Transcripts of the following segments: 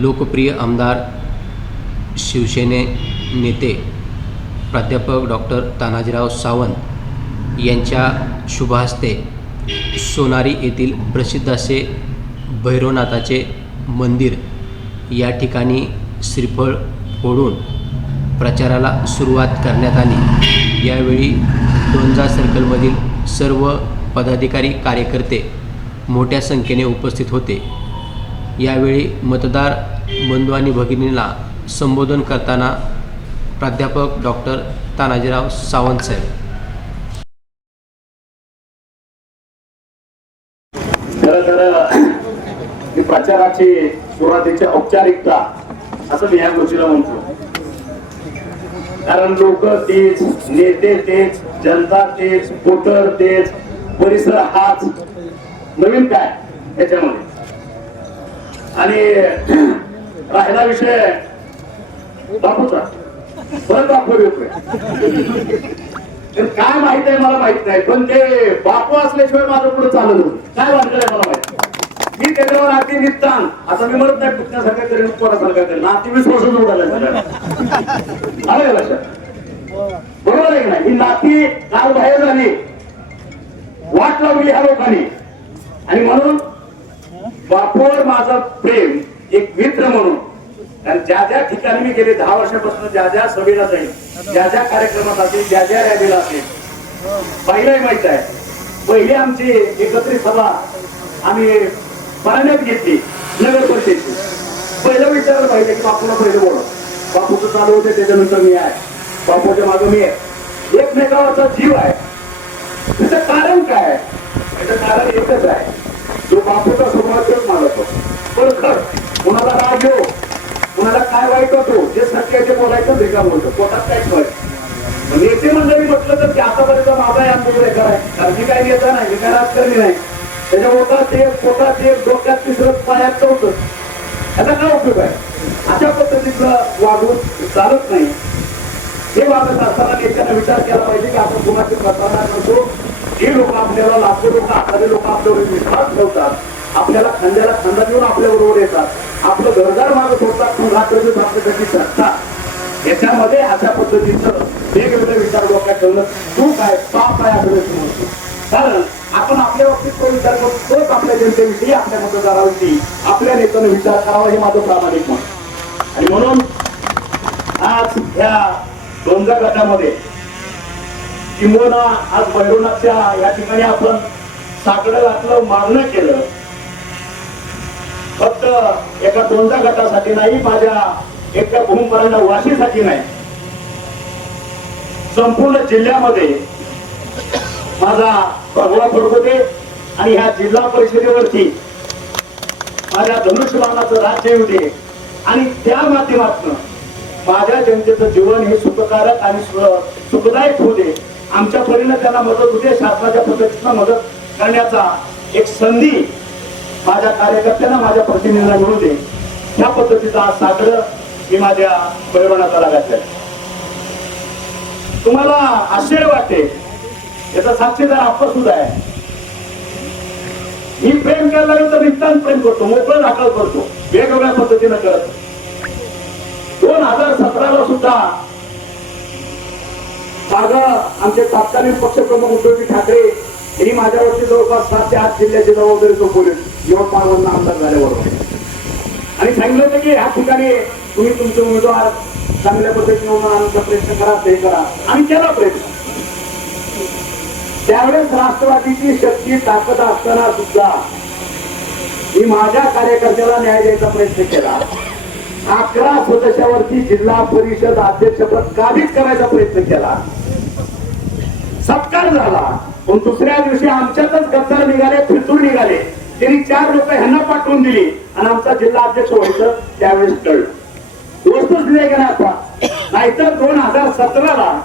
लोकप्रिय आमदार शिवसेने नेते प्राध्यापक डॉक्टर तानाजीराव सावंत यांच्या शुभहस्ते सोनारी येथील प्रसिद्ध असे भैरवनाथाचे मंदिर या ठिकाणी श्रीफळ फोडून प्रचाराला सुरुवात करण्यात आली। यावेळी दोंजा सर्कलमधील सर्व पदाधिकारी कार्यकर्ते मोठ्या संख्येने उपस्थित होते। यावेळी मतदार बंधू आणि भगिनींना संबोधन करताना प्राध्यापक डॉक्टर तानाजीराव सावंत साहेब, प्रचाराची सुरुवातीची औपचारिकता असं मी या गोष्टीला म्हणतो, कारण लोक तेच, नेते तेच, जनता तेच, वोटर तेच, परिसर हाच, नवीन काय त्याच्यामध्ये। आणि राहिला विषय बापूचा, परत बापू येतोय, काय माहित आहे मला माहित नाही, पण ते बापू असल्याशिवाय माझं पुढे चालत होतं, काय वाटलं मला माहिती। मी त्याच्यावर अति निघतान, आता मी म्हणत नाही पुतण्यासारखं करेन, पोरासारखं करेन, नाती 20 वर्ष जोडायला आलं लक्षात, बरोबर आहे की नाही। ही नाती काल बाहेर झाली, वाट लावली ह्या लोकांनी, आणि म्हणून बापूवर माझं प्रेम एक मित्र म्हणून, कारण ज्या ज्या ठिकाणी मी गेले 10 वर्षापासून, ज्या ज्या सभेला जाईल, ज्या ज्या कार्यक्रमात असेल, ज्या ज्या रॅलीला असेल, पहिलाही माहित आहे, पहिली आमची एकत्रित सभा आम्ही पाण्यात घेतली नगर परिषदेची। पहिलं विचारायला पाहिजे की बापूला पहिलं बोला, बापूचं चालू होते, त्याच्यानंतर मी आहे, बापूच्या मागे मी आहे, एकमेकावरचा जीव आहे। त्याचं कारण काय? त्याचं कारण एकच आहे, जो बापूचा स्वभाव तेच मानतो, पण खर कोणाला राग येऊ, कोणाला काय वाईट होतो, जे सत्य ते बोलायचं रिकाम होतं, पोटात काहीच वाईट। नेते मंडळी म्हटलं तर ते आतापर्यंत माझा या बेकार आहे, कारण मी काय नेता नाही, मी काय राजकारणी नाही, त्याच्या पोटात एक डोक्यात तिसरं, पायात चौथं, याचा काय उपयोग आहे? अशा पद्धतीचं वागून चालत नाही। हे वागत असताना नेत्याने विचार केला पाहिजे की आपण कोणाची प्रतारणा करतो। जे लोक आपल्याला, लाखो लोक, हजारो लोक आपल्यावर विश्वास ठेवतात, आपल्याला खांद्याला खांदा देऊन आपल्या बरोबर येतात, आपलं घरदार मागत होतात, पण रात्र आपल्यासाठी असतात, याच्यामध्ये अशा पद्धतीचं वेगवेगळे विचार डोक्यात ठेवणं चूक आहे, पाप आहे आपल्याला समजतो। कारण आपण आपल्या बाबतीत तो विचार करतो, तोच आपल्या जनतेविषयी, आपल्या मतदाराविषयी, आपल्या नेत्याने विचार करावा, हे माझं प्रामाणिक मत। आणि म्हणून आज ह्या दोंजा गटामध्ये किंबहुना आज भैरवनाथच्या या ठिकाणी आपण साकडं घातलं, मागणं केलं, फक्त एका दोंजा गटासाठी नाही, माझ्या एका भूमपरायण वाशीसाठी नाही, संपूर्ण जिल्ह्यामध्ये माझा भगवा फडकते आणि ह्या जिल्हा परिषदेवरती माझ्या धनुष्यबाणाचं राज्य येऊ दे, आणि त्या माध्यमातून माझ्या जनतेचं जीवन हे सुखकारक आणि सुखदायक होऊ दे, आमच्या परीने त्यांना मदत होते, शासनाच्या पद्धतीनं मदत करण्याचा एक संधी माझ्या कार्यकर्त्यांना, माझ्या प्रतिनिधींना मिळू दे, ह्या पद्धतीचा आज साकडं मी माझ्या परिवाराला घातलंय। तुम्हाला आश्चर्य वाटते, याचा साक्षीदार आपण सुद्धा आहे। मी प्रेम केला तर नितांत प्रेम करतो, मोकळं दाखल करतो, वेगवेगळ्या पद्धतीनं करतो। 2017ला सुद्धा माझा आमचे तत्कालीन पक्षप्रमुख उद्धवजी ठाकरे यांनी माझ्यावरती जवळपास 7 ते 8 जिल्ह्याची जबाबदारी सोपवली, यवतमाळवरून आमदार झाल्याबरोबर, आणि सांगितलं होतं की ह्या ठिकाणी तुम्ही तुमचे उमेदवार चांगल्या पद्धतीने आणण्याचा प्रयत्न करा, ते करा, आणि केला प्रयत्न। त्यावेळेस राष्ट्रवादीची शक्ती, ताकद असताना सुद्धा मी माझ्या कार्यकर्त्याला न्याय द्यायचा प्रयत्न केला। 11 सदस्यावरती जिल्हा परिषद अध्यक्षपद काबीज करायचा प्रयत्न केला, सत्कार झाला, पण दुसऱ्या दिवशी आमच्यातच गद्दार निघाले, फिरतूर निघाले, त्यांनी 4 लोक ह्यांना पाठवून दिली आणि आमचा जिल्हा अध्यक्ष व्हायचं त्यावेळेस कळलं। गोष्टच दिले गेला आता, नाहीतर 2017ला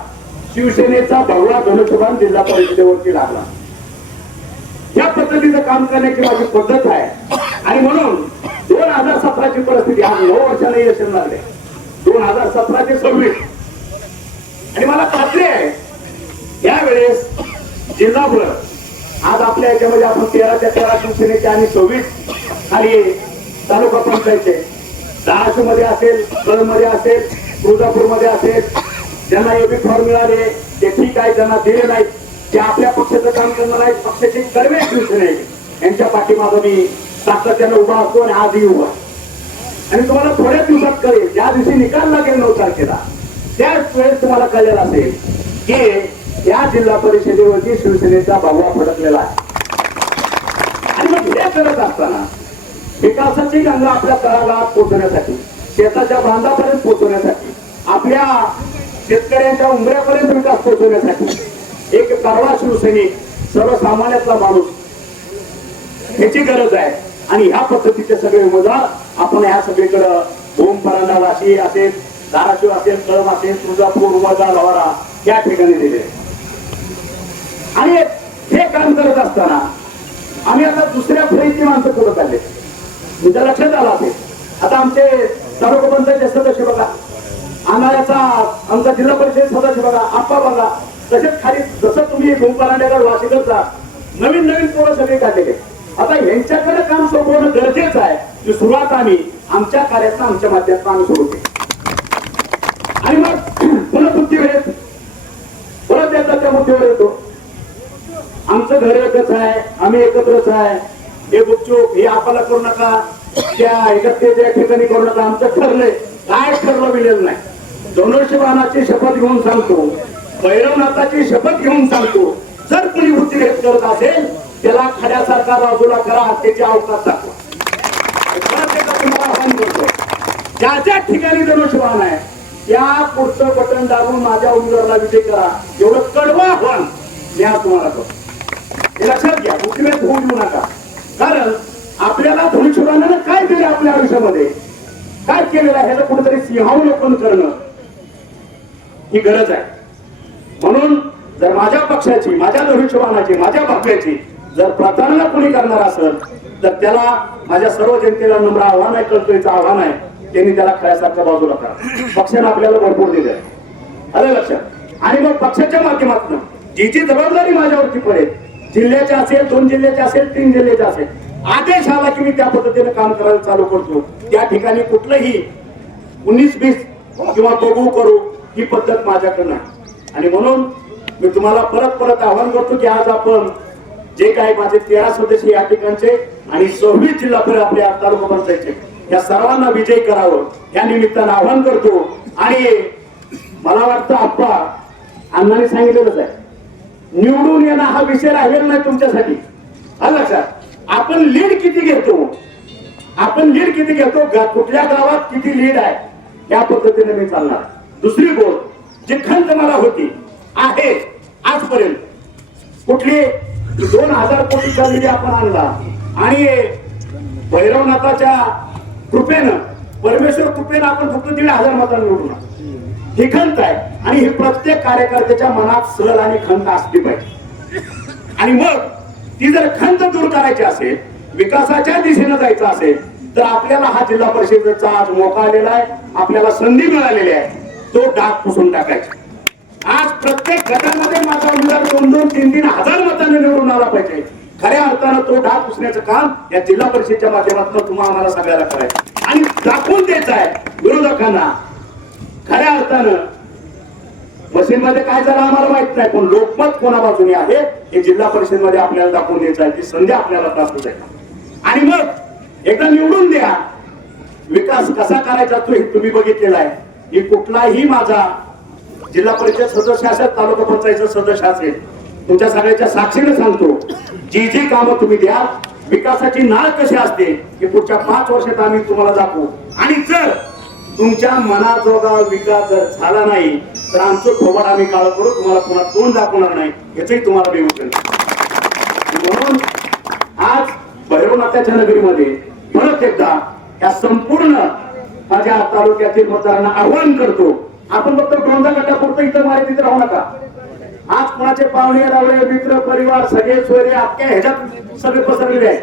शिवसेनेचा भगवा धनुष्यबाण जिल्हा परिषदेवरती लागला। या पद्धतीचं काम करण्याची माझी पद्धत आहे, आणि म्हणून 2017ची परिस्थिती आज 9 वर्षांनी यश लागले, 2017 ते 26, आणि मला खात्री आहे यावेळेस जिल्हाभर आज आपल्या याच्यामध्ये आपण 13 ते 13 शिवसेनेचे आणि 26 आणि तालुका पंचायतचे धाराशिव मध्ये असेल, कळमध्ये असेल, तुळजापूरमध्ये असेल, ज्यांना एबी फॉर्म मिळाले ते ठीक आहे, ज्यांना दिले नाहीत ते आपल्या पक्षाचं काम करणार आहेत, पक्षाचे कर्मे शिवसेना यांच्या पाठीमागं मी सातत्याने उभा असतो आणि आजही उभा. आणि तुम्हाला थोड्याच दिवसात कळेल, ज्या दिवशी निकाल लागेल 9 तारखेला त्याच वेळेस तुम्हाला कळलेलं असेल की या जिल्हा परिषदेवरती शिवसेनेचा भगवा फडकलेला आहे. आणि मग हे करत असताना विकासाची गंगा आपल्या तळागाळात पोहोचवण्यासाठी, शेताच्या बांधापर्यंत पोहोचवण्यासाठी, आपल्या शेतकऱ्यांच्या उंबऱ्यापर्यंत विकास पोहोचवण्यासाठी एक कारवा शिवसैनिक, सर्वसामान्यातला माणूस ह्याची गरज आहे. आणि ह्या पद्धतीचे सगळे उमेदवार आपण ह्या सगळीकडं भूम, परांडा, वाशी असेल, धाराशिव असेल, कळम असेल, तुळजापूर, उमरगा, लवारा या ठिकाणी दिले. आणि हे काम करत असताना आम्ही आता दुसऱ्या फळीची माणसं पुढे काढले. तुमच्या लक्षात आलं असेल, आता आमचे तालुका पंचायत सदस्य बघा, आम्हाला आमचा जिल्हा परिषद सदस्य बघा, आप्पा बघा, तसेच खाली जसं तुम्ही भूम, परांडेकर, वाशीकरचा नवीन नवीन पोरं सगळे काढलेले. आता यांच्याकडे काम सोपवणं गरजेचं आहे. ही सुरुवात आम्ही आमच्या कार्यातनं, आमच्या माध्यमातून आम्ही सुरू केली. आणि मग पुन्हा बुद्धिवेळेत परत एकदा त्या मुद्द्यावर येतो. आमचं घर एकच आहे, आम्ही एकत्रच आहे, हे गुपचूप हे आपल्याला करू नका, त्या एकत्रेच्या ठिकाणी करू नका. आमचं ठरलंय, काय ठरलं बिलेलं नाही. धनुष्यबाणाची शपथ घेऊन सांगतो, भैरवनाथाची शपथ घेऊन सांगतो, जर कुणी बुद्धिभेद करत असेल त्याला खड्यासारखा बाजूला करा, त्याची अवकाश दाखवा. तुम्हाला आव्हान करतो, ज्या ज्या ठिकाणी धनुष्यबाण आहे त्या पुढचं बटन दाबून माझ्या उमेदवाराला विजय करा, एवढं कडवं आव्हान मी आज तुम्हाला करतो. हे लक्षात घ्या, बुद्धिभेद होऊ देऊ नका. कारण आपल्याला धनुष्यबाणानं काय दिलं, आपल्या आयुष्यामध्ये काय केलेलं आहे ह्याचं कुठेतरी सिंहावलोकन करणं ही गरज आहे. म्हणून जर माझ्या पक्षाची, माझ्या धनुष्यबाणाची, माझ्या बाप्याची जर प्रतारणा कोणी करणार असेल तर त्याला माझ्या सर्व जनतेला नम्र आव्हान आहे, कर्तव्याचं आव्हान आहे, त्यांनी त्याला खऱ्यासारखं बाजूला करा. पक्षाने आपल्याला भरपूर दिले, आलं लक्षात. आणि मग पक्षाच्या माध्यमातून जी जी जबाबदारी माझ्यावरती पडेल, जिल्ह्याच्या असेल, 2 जिल्ह्याच्या असेल, 3 जिल्ह्याच्या असेल, आदेश आला की मी त्या पद्धतीने काम करायला चालू करतो. त्या ठिकाणी कुठलंही 19-20 किंवा बघू करू ही पद्धत माझ्याकडनं आहे. आणि म्हणून मी तुम्हाला परत परत आवाहन करतो की आज आपण जे काही माझे 13 सदस्य या ठिकाणचे आणि 26 जिल्हा परिषद आपल्या तालुका पंचायतचे या सर्वांना विजयी करावं या निमित्तानं आवाहन करतो. आणि मला वाटतं आप्पा अण्णांनी सांगितलेलंच आहे, निवडून येणं हा विषय राहिलेला नाही तुमच्यासाठी. आलं लक्षात. आपण लीड किती घेतो, आपण लीड किती घेतो, कुठल्या गावात किती लीड आहे या पद्धतीने मी चालणार. दुसरी गोष्ट जी खंत मला होती आहे आजपर्यंत, कुठली 2000 कोटीचा निधी आपण आणला आणि भैरवनाथाच्या कृपेनं, परमेश्वर कृपेनं आपण फक्त 1500 मतांनी निवडून. ही खंत आहे आणि ही प्रत्येक कार्यकर्त्याच्या मनात सल आणि खंत असली पाहिजे. आणि मग ती जर खंत दूर करायची असेल, विकासाच्या दिशेने जायचं असेल तर आपल्याला हा जिल्हा परिषदेचा आज मोका आलेला आहे, आपल्याला संधी मिळालेली आहे, तो डाग पुसून टाकायचा. आज प्रत्येक गटामध्ये माझा उमेदवार 2-2, 3-3 हजार मतांनी निवडून आला पाहिजे. खऱ्या अर्थानं तो डाग पुसण्याचं काम या जिल्हा परिषदेच्या माध्यमातून तुम्हाला आम्हाला सगळ्याला करायचं आणि दाखवून द्यायचं आहे विरोधकांना. खऱ्या अर्थानं मशीनमध्ये काय झालं आम्हाला माहित नाही, पण लोकमत कोणा बाजूने आहे हे जिल्हा परिषदेमध्ये आपल्याला दाखवून द्यायचं आहे. ती संधी आपल्याला प्राप्त आहे. आणि मग एकदा निवडून द्या, विकास कसा करायचा तो तुम्ही बघितलेला आहे. ही कुठलाही माझा जिल्हा परिषद सदस्य असेल, तालुका पंचायत सदस्य असेल, तुमच्या सगळ्याच्या साक्षीने सांगतो, जी जी कामं तुम्ही द्या, विकासाची नाळ कशी असते हे पुढच्या 5 वर्षात आम्ही तुम्हाला दाखवू. आणि जर तुमच्या मनाजोगा विकास जर झाला नाही तर आमचं थोबाड आम्ही काळ करू, तुम्हाला पुन्हा तोंड दाखवणार नाही याचंही तुम्हाला बेवचन. म्हणून आज भैरवनाथाच्या नगरीमध्ये परत एकदा या संपूर्ण माझ्या तालुक्यातील मतदारांना आव्हान करतो, आपण फक्त गोंदा गटापुरतं इथं माहितीत राहू नका. आज कोणाचे पाहुणे रावळे मित्र परिवार सगळे सोयरे अख्ख्या ह्याच्यात सगळे पसरलेले आहेत.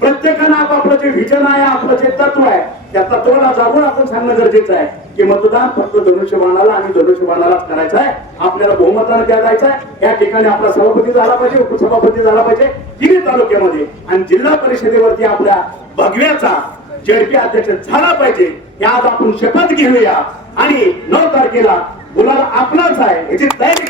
प्रत्येकानं आपापलं जे विजन आहे, आपलं जे तत्व आहे त्या तत्वाला जागून आपण सांगणं गरजेचं आहे की मतदान फक्त धनुष्यबाणाला आणि धनुष्यबाणालाच करायचं आहे. आपल्याला बहुमतानं त्या जायचं आहे. या ठिकाणी आपला सभापती झाला पाहिजे, उपसभापती झाला पाहिजे 3 तालुक्यामध्ये. आणि जिल्हा परिषदेवरती आपल्या भगव्याचा जेडपी अध्यक्ष झाला पाहिजे हे आज आपण शपथ घेऊया आणि 9 तारखेला गुलाल आपलाच आहे याची तयारी